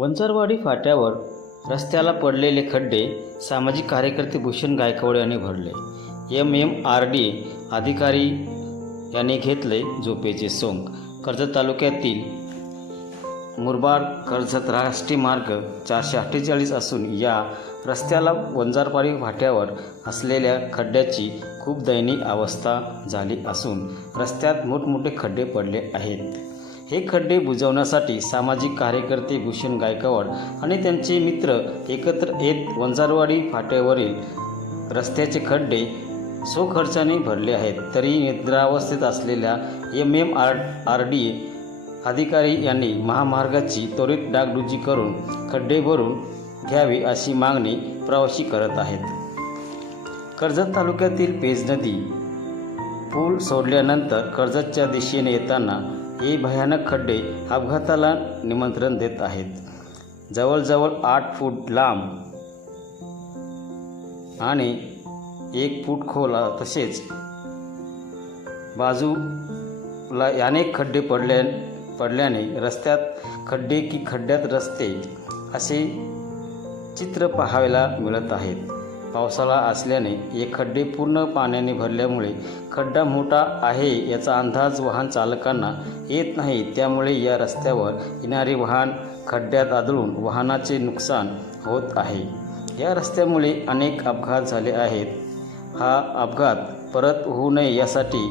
वंचरवाडी फाट्यावर रस्त्याला पडलेले खड्डे सामाजिक कार्यकर्ते भूषण गायकवाड यांनी भरले. एम एम आर डी अधिकारी यांनी घेतले झोपेचे सोंग. कर्जत तालुक्यातील मुरबाड कर्जत राष्ट्रीय मार्ग चारशे अठ्ठेचाळीस असून या रस्त्याला वंजारपाडी फाट्यावर असलेल्या खड्ड्याची खूप दयनीय अवस्था झाली असून रस्त्यात मोठमोठे खड्डे पडले आहेत. हे खड्डे बुजवण्यासाठी सामाजिक कार्यकर्ते भूषण गायकवाड आणि त्यांचे मित्र एकत्र येत वंजारवाडी फाट्यावरील रस्त्याचे खड्डे स्वखर्चाने भरले आहेत. तरी निद्रावस्थेत असलेल्या M M R R D अधिकारी यांनी महामार्गाची त्वरित डागडुजी करून खड्डे भरून घ्यावे अशी मागणी प्रवासी करत आहेत. कर्जत तालुक्यातील पेज नदी पूल सोडल्यानंतर कर्जतच्या दिशेने येताना हे भयानक खड्डे अपघाताला निमंत्रण देत आहेत. जवळजवळ आठ फूट लांब आणि एक फूट खोल तसेच बाजूला अनेक खड्डे पडल्या पडल्याने रस्त्यात खड्डे की खड्ड्यात रस्ते असे चित्र पाहायला मिळत आहेत. पावसाळा असल्याने हे खड्डे पूर्ण पाण्याने भरल्यामुळे खड्डा मोठा आहे याचा अंदाज वाहन चालकांना येत नाही. त्यामुळे या रस्त्यावर येणारे वाहन खड्ड्यात आदळून वाहनाचे नुकसान होत आहे. या रस्त्यामुळे अनेक अपघात झाले आहेत. हा अपघात परत होऊ नये यासाठी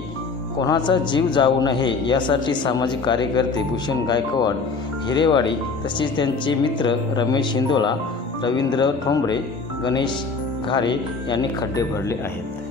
कोणाचा जीव जाऊ नये यासाठी सामाजिक कार्यकर्ते भूषण गायकवाड हिरेवाडी तसेच त्यांचे मित्र रमेश हिंदोळा रवींद्र ठोंबरे गणेश घारे यांनी खड्डे भरले आहेत.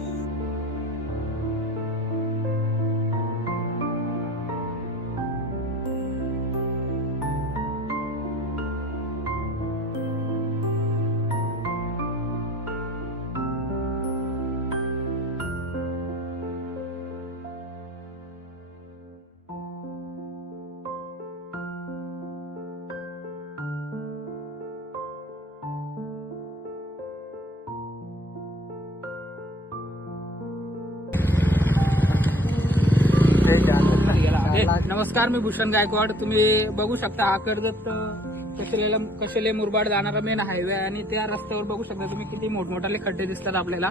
नमस्कार मी भूषण गायकवाड. तुम्ही बघू शकता हा कर्जत कशेले कशेले मुरबाड जाणारा मेन हायवे आणि त्या रस्त्यावर बघू शकता तुम्ही किती मोठमोठाले खड्डे दिसतात आपल्याला.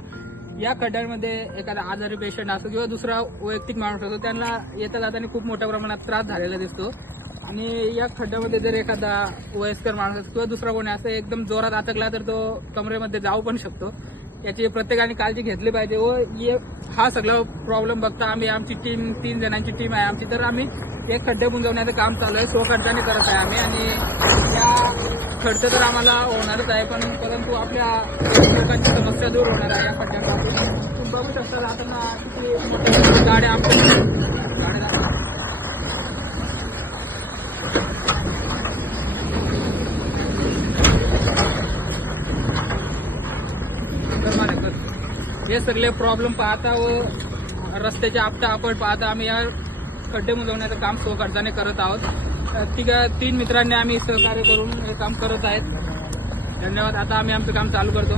या खड्ड्यांमध्ये एखादा आजारी पेशंट असो किंवा दुसरा वैयक्तिक माणूस असो त्यांना येता जाताना खूप मोठ्या प्रमाणात त्रास झालेला दिसतो. आणि या खड्ड्यामध्ये जर एखादा वयस्कर माणूस असो किंवा दुसरा कोणी असं एकदम जोरात अटकला तर तो कमरेमध्ये जाऊ पण शकतो. याची प्रत्येकाने काळजी घेतली पाहिजे. व ये हा सगळा प्रॉब्लेम बघता आम्ही आमची टीम तीन जणांची टीम आहे आमची. तर आम्ही एक खड्डे बुंजवण्याचं काम चालू आहे. स्वखर्चाने करत आहे आम्ही. आणि या खर्च तर आम्हाला होणारच आहे पण परंतु आपल्या लोकांची समस्या दूर होणार आहे या खड्ड्यांपासून. तुम्ही बघू शकता जाताना किती मोठ्या गाड्या आपण गाड्या जातात. करणार आहे, कर. हे सगळे प्रॉब्लेम पाहता व रस्त्याचे आपटा आपण पाहता आम्ही या खड्डे मुजवण्याचं काम सहकार्याने करत आहोत. तिघा तीन मित्रांनी आम्ही सहकार्य करून हे काम करत आहेत. धन्यवाद. आता आम्ही आमचं काम चालू करतो.